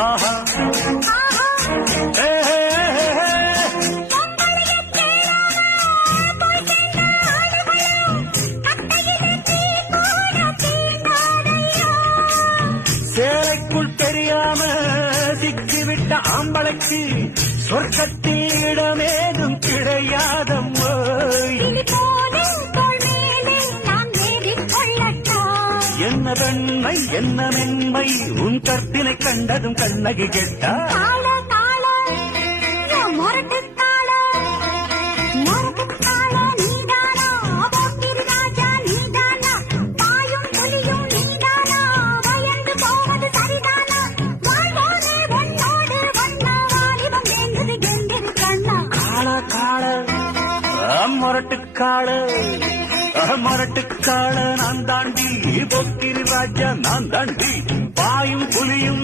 ஆஹா ஏ சேலைக்குள் தெரியாம சிக்கிவிட்ட ஆம்பளைக்கு சொர்க்கத்தில் இடமேதும் கிடையாதம்மோ. என்ன வெண்மை என்ன மென்மை உன் கற்பினை கண்டதும் கண்ணகி கெட்டா. மொரட்டுக்காள நான் தாண்டி போக்கிரி ராஜா நான் தாண்டி பாயும் புலியும்